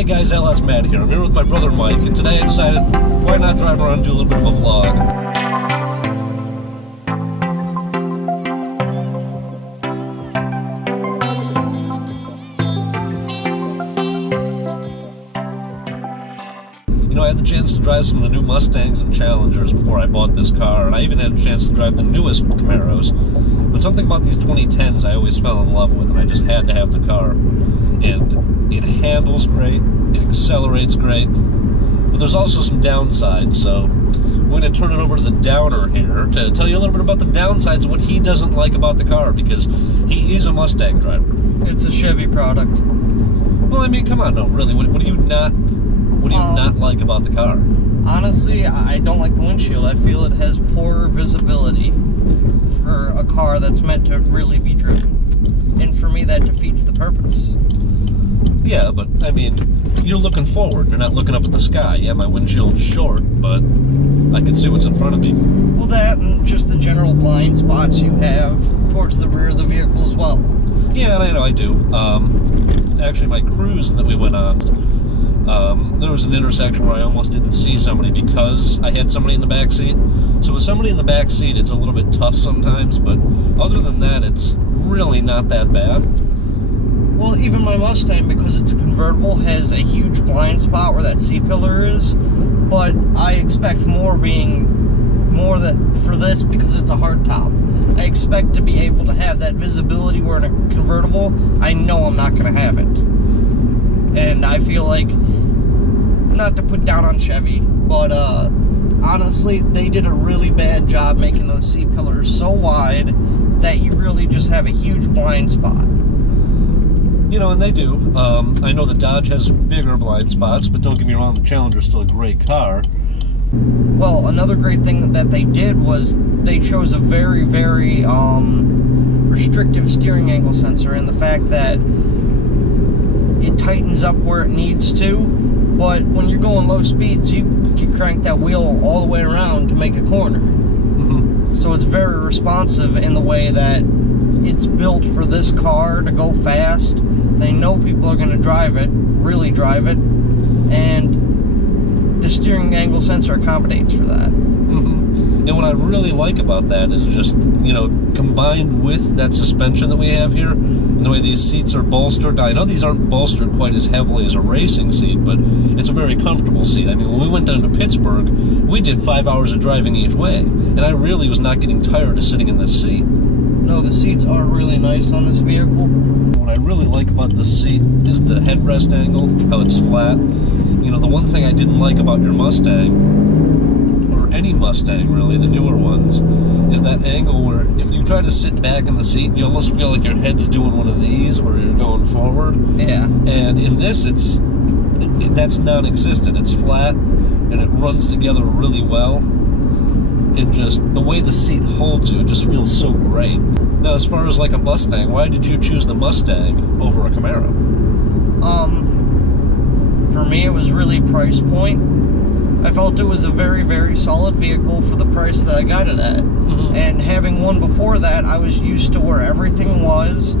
Hey guys, Outlaws Matt here. I'm here with my brother Mike, and today I decided why not drive around and do a little bit of a vlog. You know, I had the chance to drive some of the new Mustangs and Challengers before I bought this car, and I even had a chance to drive the newest Camaros. But something about these 2010s I always fell in love with, and I just had to have the car. And it handles great, it accelerates great, but there's also some downsides, so we're going to turn it over to the downer here to tell you a little bit about the downsides of what he doesn't like about the car, because he is a Mustang driver. It's a Chevy product. Well, I mean, come on, no, really, what do you not like about the car? Honestly, I don't like the windshield. I feel it has poor visibility for a car that's meant to really be driven. And for me, that defeats the purpose. Yeah, but, I mean, you're looking forward. You're not looking up at the sky. Yeah, my windshield's short, but I can see what's in front of me. Well, that and just the general blind spots you have towards the rear of the vehicle as well. Yeah, and I know I do. Actually, my cruise that we went on, there was an intersection where I almost didn't see somebody because I had somebody in the back seat. So with somebody in the back seat, it's a little bit tough sometimes, but other than that, it's really not that bad. Well, even my Mustang, because it's a convertible, has a huge blind spot where that C-pillar is, but I expect more for this because it's a hardtop. I expect to be able to have that visibility where in a convertible, I know I'm not going to have it. And I feel like, not to put down on Chevy, but honestly, they did a really bad job making those C-pillars so wide that you really just have a huge blind spot. You know, and they do. I know the Dodge has bigger blind spots, but don't get me wrong, the Challenger's still a great car. Well, another great thing that they did was they chose a very, very restrictive steering angle sensor, and the fact that it tightens up where it needs to, but when you're going low speeds, you can crank that wheel all the way around to make a corner. Mm-hmm. So it's very responsive in the way that it's built for this car to go fast. They know people are going to drive it, really drive it, and the steering angle sensor accommodates for that. Mm-hmm. And what I really like about that is just, you know, combined with that suspension that we have here, and the way these seats are bolstered. Now, I know these aren't bolstered quite as heavily as a racing seat, but it's a very comfortable seat. I mean, when we went down to Pittsburgh, we did 5 hours of driving each way, and I really was not getting tired of sitting in this seat. No, the seats are really nice on this vehicle. What I really like about this seat is the headrest angle, how it's flat. You know, the one thing I didn't like about your Mustang, or any Mustang really, the newer ones, is that angle where if you try to sit back in the seat, you almost feel like your head's doing one of these where you're going forward. Yeah. And in this, that's non-existent. It's flat, and it runs together really well. And just the way the seat holds you, it just feels so great. Now, as far as like a Mustang, why did you choose the Mustang over a Camaro? For me, it was really price point. I felt it was a very, very solid vehicle for the price that I got it at. Mm-hmm. And having one before that, I was used to where everything was,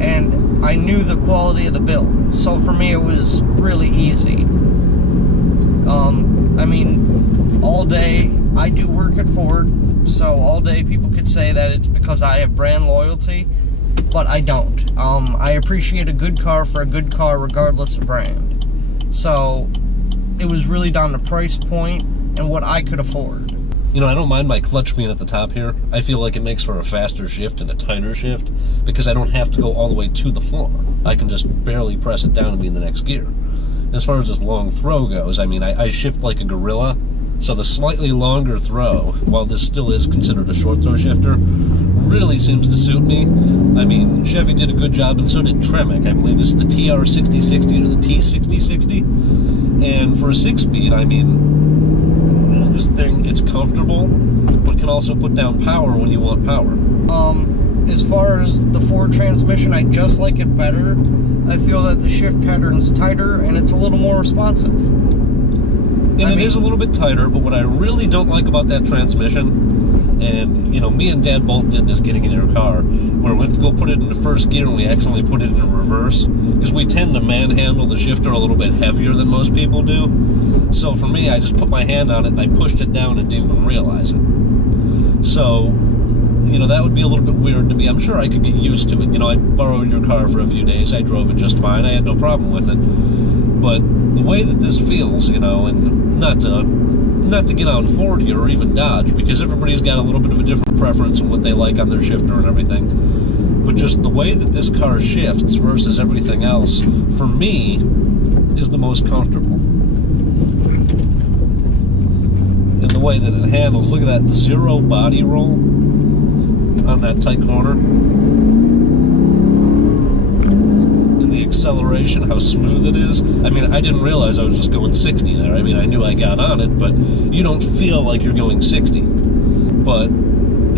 and I knew the quality of the build. So for me, it was really easy. I mean, all day, I do work at Ford, so all day people could say that it's because I have brand loyalty, but I don't. I appreciate a good car for a good car regardless of brand. So it was really down to price point and what I could afford. You know, I don't mind my clutch being at the top here. I feel like it makes for a faster shift and a tighter shift because I don't have to go all the way to the floor. I can just barely press it down and be in the next gear. As far as this long throw goes, I mean, I shift like a gorilla, so the slightly longer throw, while this still is considered a short throw shifter, really seems to suit me. I mean, Chevy did a good job, and so did Tremec. I believe this is the TR6060 or the T6060. And for a 6-speed, I mean, you know, this thing, it's comfortable, but can also put down power when you want power. As far as the Ford transmission, I just like it better. I feel that the shift pattern's tighter, and it's a little more responsive. And it is a little bit tighter, but what I really don't like about that transmission And, you know, me and Dad both did this getting in your car, where we went to go put it into first gear and we accidentally put it in reverse, because we tend to manhandle the shifter a little bit heavier than most people do. So for me, I just put my hand on it and I pushed it down and didn't even realize it. So, you know, that would be a little bit weird to me. I'm sure I could get used to it. You know, I borrowed your car for a few days. I drove it just fine. I had no problem with it. But the way that this feels, you know, and not to get on Ford here or even Dodge, because everybody's got a little bit of a different preference on what they like on their shifter and everything. But just the way that this car shifts versus everything else, for me, is the most comfortable. And the way that it handles, look at that zero body roll on that tight corner. And the acceleration, how smooth it is. I mean, I didn't realize I was just going 60 there. I mean, I knew I got on it, but you don't feel like you're going 60. But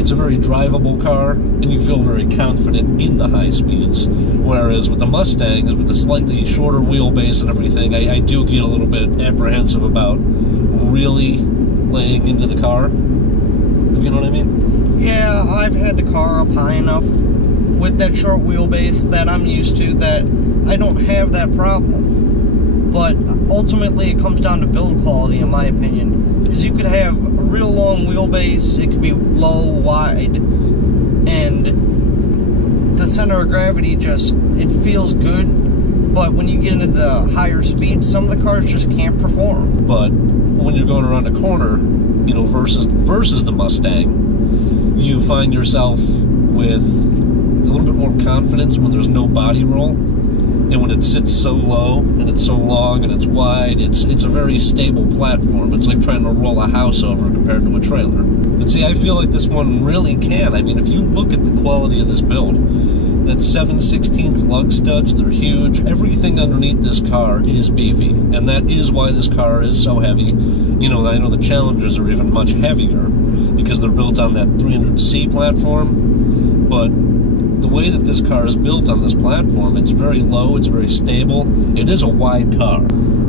it's a very drivable car, and you feel very confident in the high speeds. Whereas with the Mustangs, with the slightly shorter wheelbase and everything, I do get a little bit apprehensive about really laying into the car, if you know what I mean. Yeah, I've had the car up high enough with that short wheelbase that I'm used to that I don't have that problem. But ultimately, it comes down to build quality, in my opinion. Because you could have a real long wheelbase, it could be low, wide, and the center of gravity just, it feels good. But when you get into the higher speeds, some of the cars just can't perform. But when you're going around a corner, you know, versus the Mustang, you find yourself with a little bit more confidence when there's no body roll, and when it sits so low and it's so long and it's wide, it's a very stable platform. It's like trying to roll a house over compared to a trailer. But see, I feel like this one really can. I mean, if you look at the quality of this build, that 7/16 lug studs, they're huge. Everything underneath this car is beefy, and that is why this car is so heavy. You know, I know the Challengers are even much heavier because they're built on that 300C platform, but the way that this car is built on this platform, it's very low, it's very stable. It is a wide car,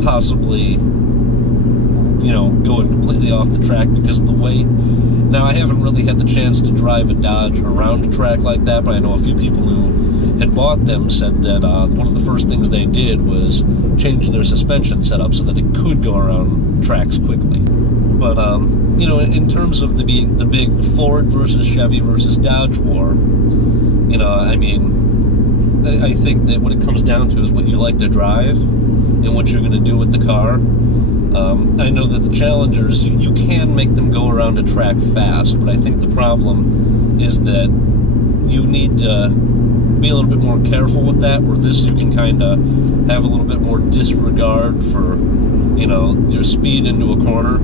possibly, you know, going completely off the track because of the weight. Now, I haven't really had the chance to drive a Dodge around a track like that, but I know a few people who had bought them said that one of the first things they did was change their suspension setup so that it could go around tracks quickly. But, you know, in terms of the big Ford versus Chevy versus Dodge war, you know, I mean, I think that what it comes down to is what you like to drive and what you're going to do with the car. I know that the Challengers, you can make them go around a track fast, but I think the problem is that you need to be a little bit more careful with that, where this you can kind of have a little bit more disregard for, you know, your speed into a corner,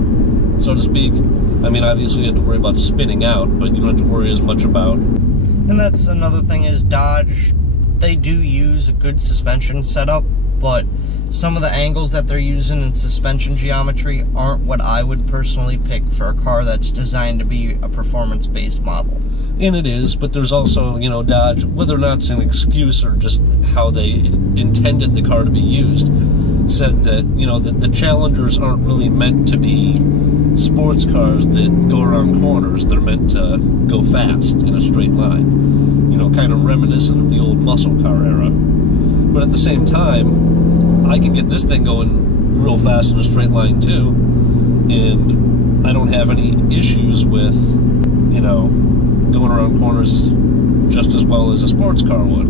so to speak. I mean, obviously you have to worry about spinning out, but you don't have to worry as much about... And that's another thing is Dodge, they do use a good suspension setup, but some of the angles that they're using in suspension geometry aren't what I would personally pick for a car that's designed to be a performance-based model. And it is, but there's also, you know, Dodge, whether or not it's an excuse or just how they intended the car to be used, said that, you know, that the Challengers aren't really meant to be sports cars that go around corners. They're meant to go fast in a straight line, you know, kind of reminiscent of the old muscle car era. But at the same time, I can get this thing going real fast in a straight line too, and I don't have any issues with, you know, going around corners just as well as a sports car would.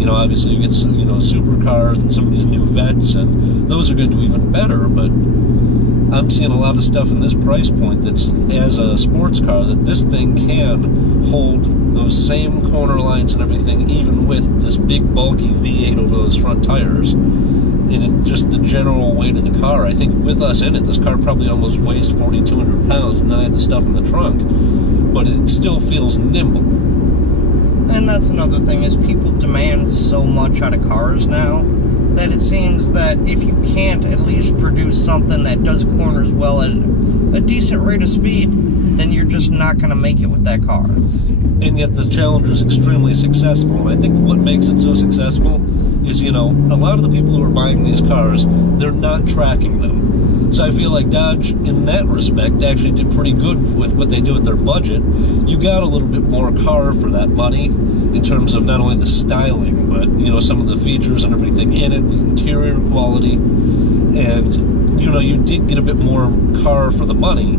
You know, obviously you get, you know, supercars and some of these new Vets, and those are going to do even better, but I'm seeing a lot of stuff in this price point that's, as a sports car, that this thing can hold those same corner lines and everything, even with this big bulky V8 over those front tires. And just the general weight of the car, I think with us in it, this car probably almost weighs 4,200 pounds, and then I had the stuff in the trunk, but it still feels nimble. And that's another thing, is people demand so much out of cars now that it seems that if you can't at least produce something that does corners well at a decent rate of speed, then you're just not going to make it with that car. And yet the Challenger is extremely successful, and I think what makes it so successful is, a lot of the people who are buying these cars, they're not tracking them. So I feel like Dodge, in that respect, actually did pretty good with what they do with their budget. You got a little bit more car for that money in terms of not only the styling, but, some of the features and everything in it, the interior quality. And, you did get a bit more car for the money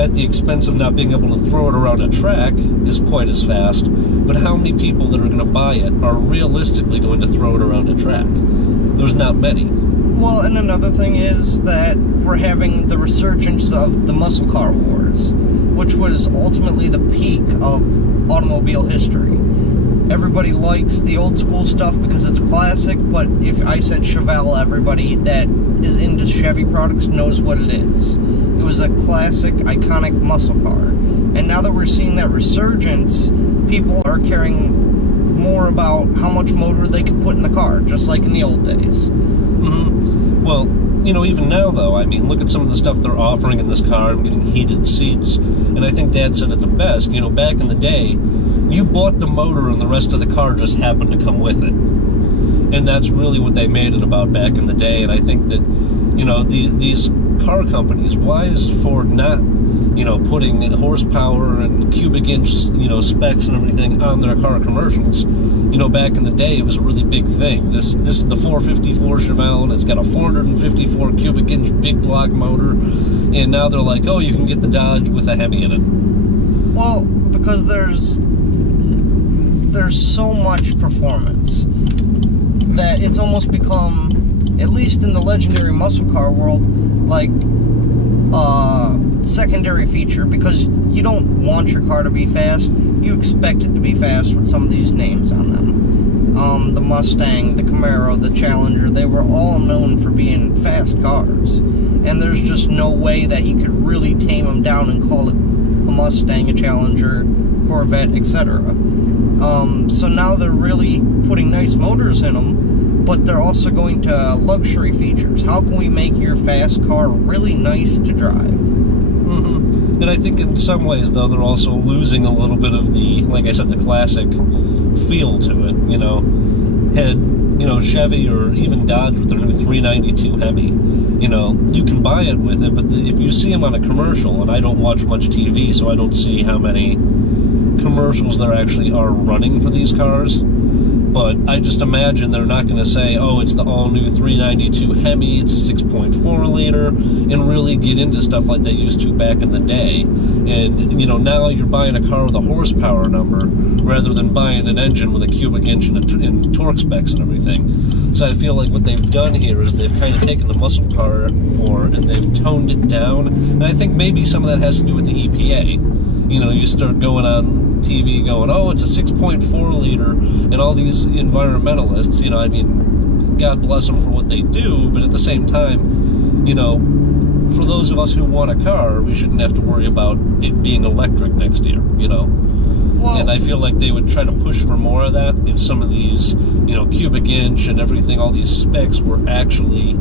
at the expense of not being able to throw it around a track is quite as fast. But how many people that are going to buy it are realistically going to throw it around a track? There's not many. Well, and another thing is that we're having the resurgence of the muscle car wars, which was ultimately the peak of automobile history. Everybody likes the old school stuff because it's classic, but if I said Chevelle, everybody that is into Chevy products knows what it is. It was a classic, iconic muscle car. And now that we're seeing that resurgence, people are caring more about how much motor they can put in the car, just like in the old days. Mm-hmm. Well, even now, though, look at some of the stuff they're offering in this car. I'm getting heated seats. And I think Dad said it the best. Back in the day, you bought the motor and the rest of the car just happened to come with it. And that's really what they made it about back in the day. And I think that, these car companies, why is Ford not, putting horsepower and cubic inch, specs and everything on their car commercials? Back in the day, it was a really big thing. This is the 454 Chevelle, and it's got a 454 cubic inch big block motor. And now they're like, oh, you can get the Dodge with a Hemi in it. Well, because there's so much performance that it's almost become, at least in the legendary muscle car world, like secondary feature, because you don't want your car to be fast. You expect it to be fast with some of these names on them. The Mustang, the Camaro, the Challenger, they were all known for being fast cars. And there's just no way that you could really tame them down and call it a Mustang, a Challenger, Corvette, etc. So now they're really putting nice motors in them, but they're also going to luxury features. How can we make your fast car really nice to drive? Mm-hmm. And I think in some ways, though, they're also losing a little bit of the, like I said, the classic feel to it. Had Chevy or even Dodge with their new 392 Hemi, you can buy it with it, but if you see them on a commercial, and I don't watch much TV, so I don't see how many commercials there actually are running for these cars, but I just imagine they're not going to say, oh, it's the all-new 392 Hemi, it's a 6.4 liter, and really get into stuff like they used to back in the day. And, now you're buying a car with a horsepower number rather than buying an engine with a cubic inch and torque specs and everything. So I feel like what they've done here is they've kind of taken the muscle car war and they've toned it down. And I think maybe some of that has to do with the EPA. You start going on TV going, oh, it's a 6.4 liter, and all these environmentalists, God bless them for what they do, but at the same time, for those of us who want a car, we shouldn't have to worry about it being electric next year, Well, and I feel like they would try to push for more of that if some of these, cubic inch and everything, all these specs were actually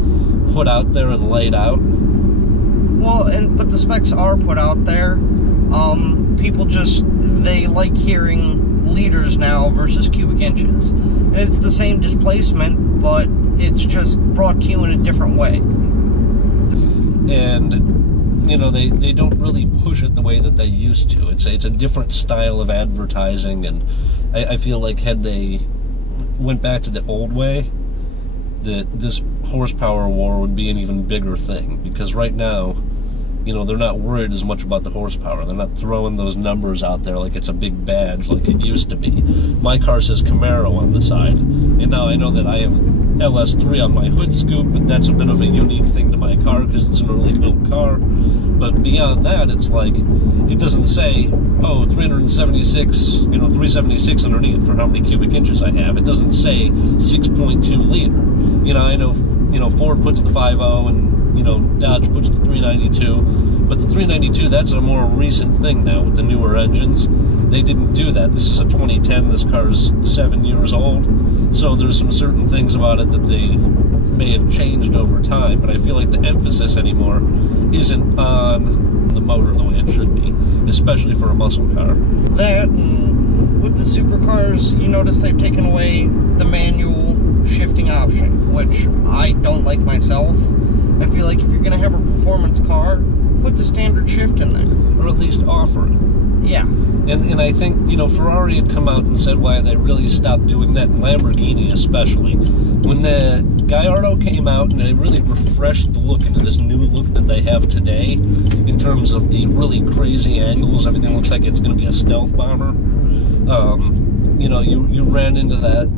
put out there and laid out. Well, but the specs are put out there. People they like hearing liters now versus cubic inches. And it's the same displacement, but it's just brought to you in a different way. And, they don't really push it the way that they used to. It's a different style of advertising, and I feel like had they went back to the old way, that this horsepower war would be an even bigger thing. Because right now, they're not worried as much about the horsepower. They're not throwing those numbers out there like it's a big badge like it used to be. My car says Camaro on the side, and now I know that I have LS3 on my hood scoop, but that's a bit of a unique thing to my car because it's an early built car. But beyond that, it's like, it doesn't say, oh, 376, 376 underneath for how many cubic inches I have. It doesn't say 6.2 liter. I know, Ford puts the 5.0 and Dodge puts the 392, but the 392, that's a more recent thing now with the newer engines. They didn't do that. This is a 2010, this car's 7 years old, so there's some certain things about it that they may have changed over time, but I feel like the emphasis anymore isn't on the motor the way it should be, especially for a muscle car. That, and with the supercars, you notice they've taken away the manual shifting racing option, which I don't like myself. I feel like if you're going to have a performance car, put the standard shift in there. Or at least offer it. Yeah. And I think, Ferrari had come out and said why they really stopped doing that, and Lamborghini especially. When the Gallardo came out and they really refreshed the look into this new look that they have today, in terms of the really crazy angles, everything looks like it's going to be a stealth bomber. You ran into that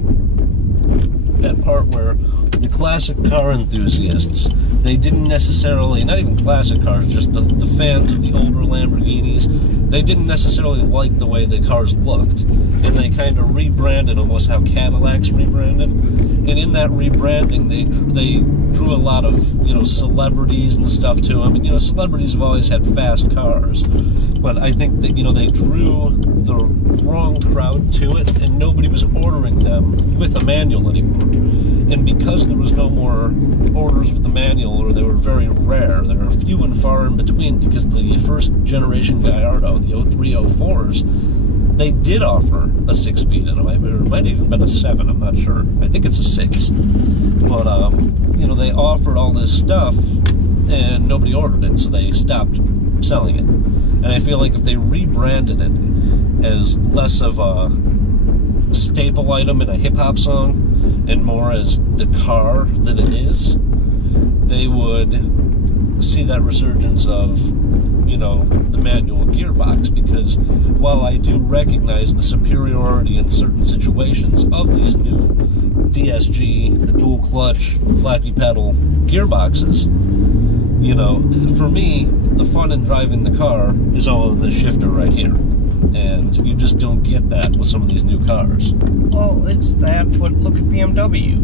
part where the classic car enthusiasts, they didn't necessarily, not even classic cars, just the fans of the older Lamborghinis, they didn't necessarily like the way the cars looked. And they kind of rebranded almost how Cadillacs rebranded. And in that rebranding, they drew a lot of, celebrities and stuff to them. And, celebrities have always had fast cars. But I think that, they drew the wrong crowd to it, and nobody was ordering them with a manual anymore. And because there was no more orders with the manual, or they were very rare, they were few and far in between, because the first generation Gallardo, the 03, 04s, they did offer a 6-speed in them. It might have even been a 7, I'm not sure. I think it's a 6. But, they offered all this stuff, and nobody ordered it, so they stopped selling it. And I feel like if they rebranded it as less of a staple item in a hip-hop song, and more as the car that it is, they would see that resurgence of, the manual gearbox. Because while I do recognize the superiority in certain situations of these new DSG, the dual clutch, flappy pedal gearboxes, for me, the fun in driving the car is all in this shifter right here. And you just don't get that with some of these new cars. Well, it's that, but look at BMW.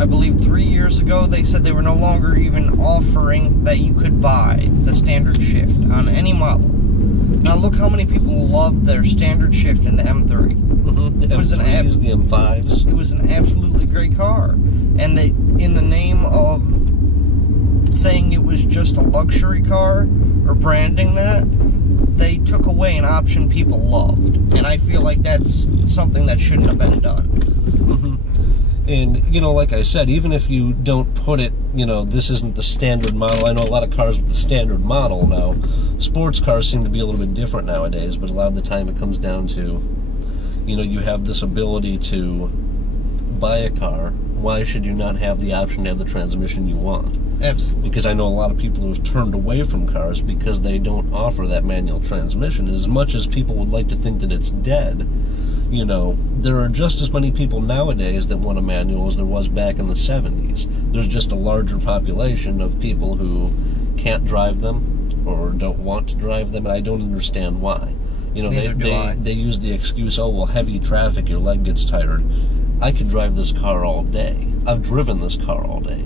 I believe 3 years ago they said they were no longer even offering that you could buy the standard shift on any model. Now look how many people loved their standard shift in the M3. Mm-hmm. The M3s, the M5s. It was an absolutely great car. And they, in the name of saying it was just a luxury car, or branding that, they took away an option people loved. And I feel like that's something that shouldn't have been done. Mm-hmm. And, like I said, even if you don't put it, this isn't the standard model. I know a lot of cars with the standard model now. Sports cars seem to be a little bit different nowadays, but a lot of the time it comes down to, you have this ability to buy a car. Why should you not have the option to have the transmission you want? Absolutely. Because I know a lot of people who have turned away from cars because they don't offer that manual transmission. As much as people would like to think that it's dead, there are just as many people nowadays that want a manual as there was back in the 70s. There's just a larger population of people who can't drive them or don't want to drive them, and I don't understand why. They use the excuse, oh, well, heavy traffic, your leg gets tired. I could drive this car all day. I've driven this car all day.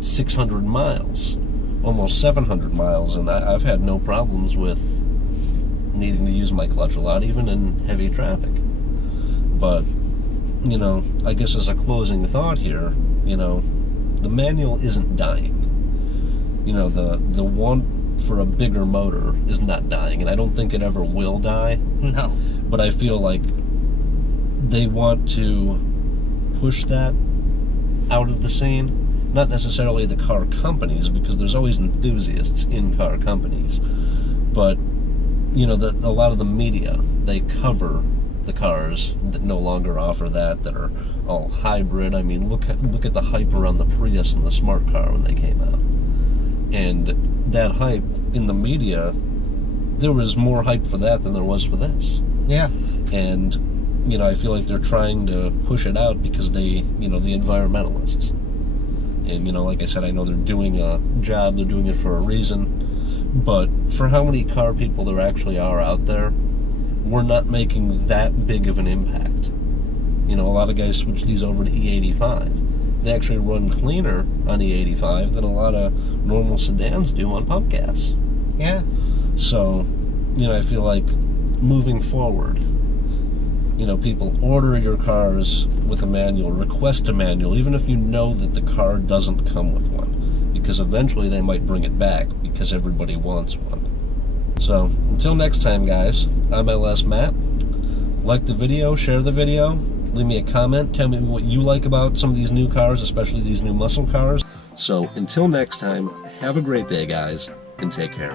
600 miles, almost 700 miles, and I've had no problems with needing to use my clutch a lot, even in heavy traffic. But, I guess as a closing thought here, the manual isn't dying. The want for a bigger motor is not dying, and I don't think it ever will die. No. But I feel like they want to push that out of the scene. Not necessarily the car companies, because there's always enthusiasts in car companies. But, a lot of the media, they cover the cars that no longer offer that are all hybrid. I mean, look at the hype around the Prius and the Smart Car when they came out. And that hype in the media, there was more hype for that than there was for this. Yeah. And, I feel like they're trying to push it out because the environmentalists. And, like I said, I know they're doing a job, they're doing it for a reason, but for how many car people there actually are out there, we're not making that big of an impact. A lot of guys switch these over to E85. They actually run cleaner on E85 than a lot of normal sedans do on pump gas. Yeah. So, I feel like moving forward, people order your cars with a manual, request a manual, even if you know that the car doesn't come with one, because eventually they might bring it back because everybody wants one. So, until next time, guys, I'm LS Matt. Like the video, share the video, Leave me a comment. Tell me what you like about some of these new cars, especially these new muscle cars. So until next time, have a great day, guys, and take care.